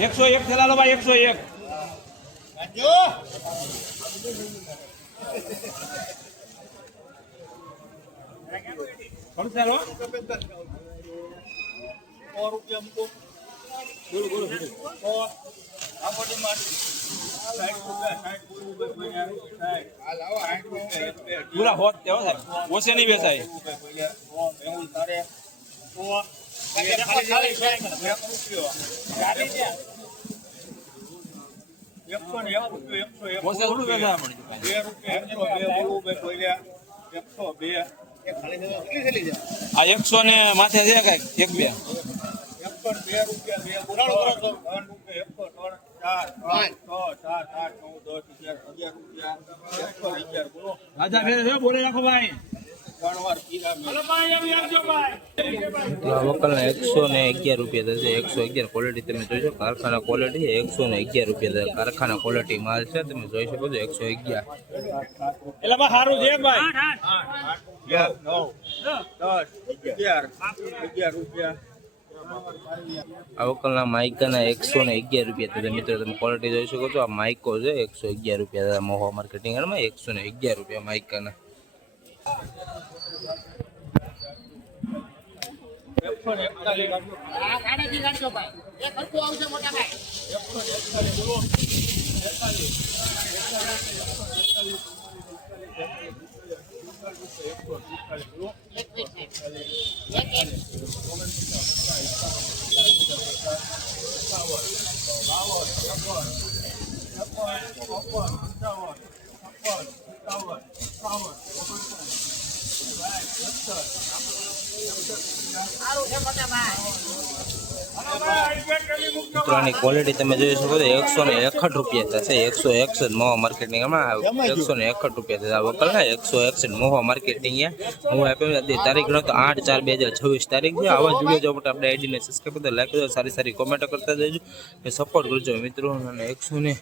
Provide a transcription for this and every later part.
101 થેલા લો ભાઈ 101 જો કોણ ચાલો ₹100 મૂકો બોલો બોલો બોલો આ બોડી માં 60 પૂરા હોત તેવો સાહેબ ઓછે નહીં બેસાય ઓછે થોડું બેસાય આ 100 ને માથે છે કઈક 1 રાજા ફેર બોલે રાખો ભાઈ વકલના 111 રૂપિયા થશે 111 ક્વોલિટી તમે જોઈ શકો કારખાના ક્વોલિટી 111 રૂપિયા થશે કારખાના ક્વોલિટી માલ છે તમે જોઈ શકો છો 111 એટલે બા સારું છે ભાઈ 11 રૂપિયા આ વકલના માઇકાના 111 રૂપિયા થશે મિત્રો તમે ક્વોલિટી જોઈ શકો છો આ માઇકો છે 111 રૂપિયા થશે મોહો માર્કેટિંગ માં 111 રૂપિયા માઇકાના મિત્રોની ક્વોલિટી તમે જોઈ શકો છો 161 રૂપિયા થશે 161 મોહો માર્કેટિંગમાં 161 રૂપિયા થશે આ વકલના 161 મોહો માર્કેટિંગ હું આપી તારીખ નો તો 8/4/2026 તારીખ છે આવા જ વિડીયો જો આપણે આઈડી ને સબસ્ક્રાઇબ કરજો લાઈક કરજો સારી સારી કોમેન્ટ કરતા જજો અને સપોર્ટ કરજો મિત્રો અને 100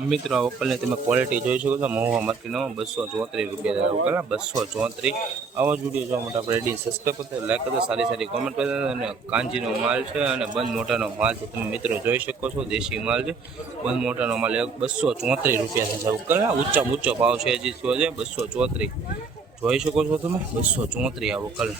મિત્રો આ વકલની તમે ક્વોલિટી જોઈ શકો છો મહુવા માર્કેટમાં 234 રૂપિયા વકલ 234 આવો જ વિડીયો જોવા માટે આપણે રેડી સબસ્ક્રાઇબ કરજો લાઈક કરજો સારી સારી કોમેન્ટ કરજો અને કાંજીનો માલ છે અને બંધ મોટાનો માલ છે તમે મિત્રો જોઈ શકો છો દેશી માલ છે બંધ મોટાનો માલ 234 રૂપિયા છે વકલ ઊંચો ભાવ છે જે છે 234 જોઈ શકો છો તમે 234 આ વકલ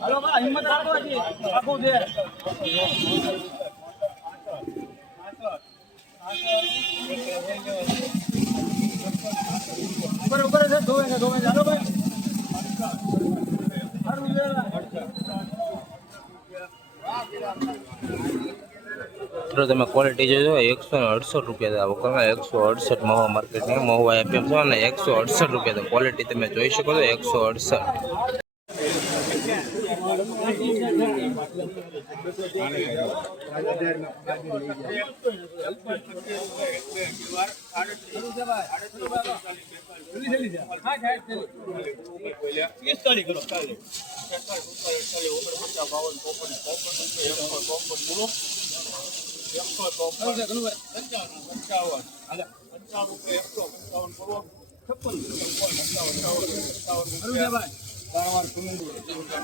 हेलो भाई हिम्मत રાખો જી આખો દે ऊपर ऊपर से धोवे हेलो भाई મિત્રો તમે ક્વોલિટી જોજો 168 રૂપિયા વકલના 168 મહુવા માર્કેટની મહુવા એફએમ છે અને 168 રૂપિયા ક્વોલિટી તમે જોઈ શકો છો 168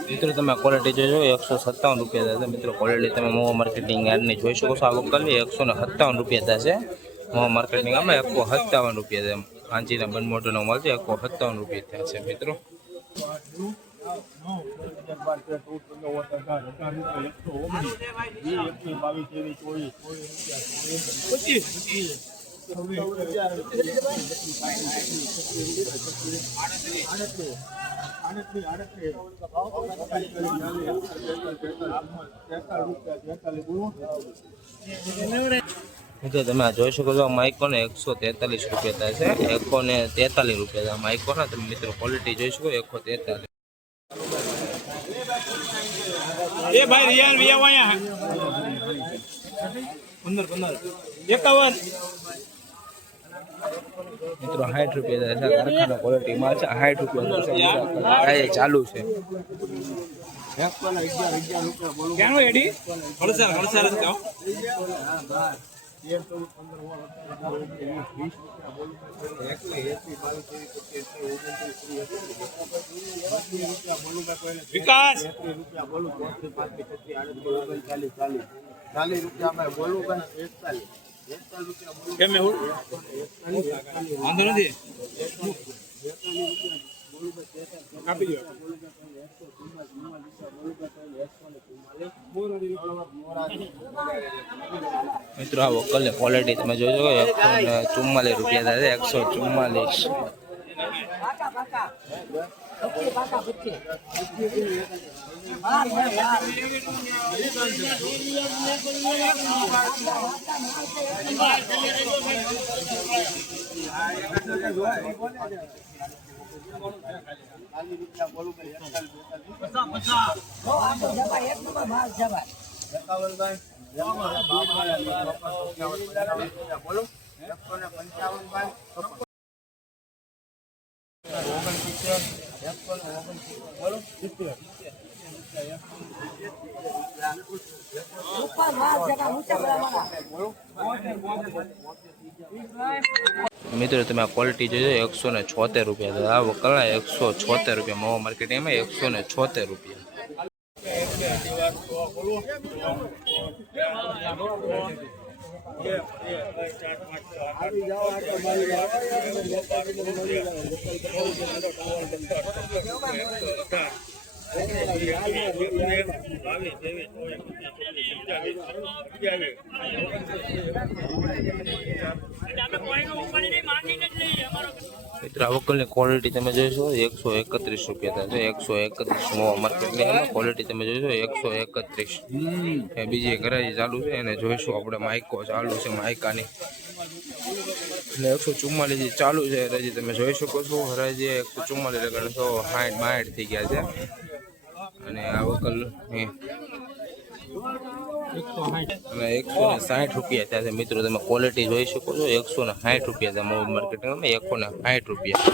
મિત્રો તમે ક્વોલિટી જોજો 157 રૂપિયા થશે મિત્રો ક્વોલિટી તમે મહુવા માર્કેટિંગ યાર્ડની જોઈ શકો છો આ વકલની 157 રૂપિયા થશે મહુવા માર્કેટની આમાં 157 રૂપિયા છે. કાંચીના બંધ મોટરનો માલ છે, 157 રૂપિયા થયા છે મિત્રો. મિત્રો તમે આ જોઈ શકો છો, માઇકો ને 143 રૂપિયા થાય છે. 143 રૂપિયા છે માઇકો ના. તમે મિત્રો ક્વોલિટી જોઈ શકો 143. એ ભાઈ રિયાલ વિયા વાયા 15 51 મિત્રો 60 રૂપિયા છે. કારખાના ક્વોલિટી માલ છે. 60 રૂપિયા ચાલુ છે. ક્યાંનો એડી હળસાર જ કહો. વિકાસ 40 રૂપિયા બોલું કેમ વાંધો નથી આપી દો. મિત્રો આ વોકલની ક્વોલિટી તમે જોઈ શકો 144 રૂપિયા થાય છે. 144. મિત્રો તમે આ ક્વોલિટી જોજો 176 રૂપિયા. આ વકલના 176 રૂપિયા. મહુવા માર્કેટમાં 176 રૂપિયા. મિત્રો આ વકલની ક્વોલિટી તમે જોઈશો 131 રૂપિયા થાય છે. 131 મહુવા માર્કેટની એમાં ક્વોલિટી તમે જોઈશો 131. બીજી ગરાજી ચાલુ છે એને જોઈશું આપણે. માઇકો ચાલુ છે માઇકાની એટલે 144 ચાલુ છે હરાજી. તમે જોઈ શકો છો હરાજી 144 એટલે 160 થઈ ગયા છે. અને આ વકલ અને 160 રૂપિયા થયા છે મિત્રો. તમે ક્વોલિટી જોઈ શકો છો 160 રૂપિયા છે. મહુવા માર્કેટમાં 160 રૂપિયા.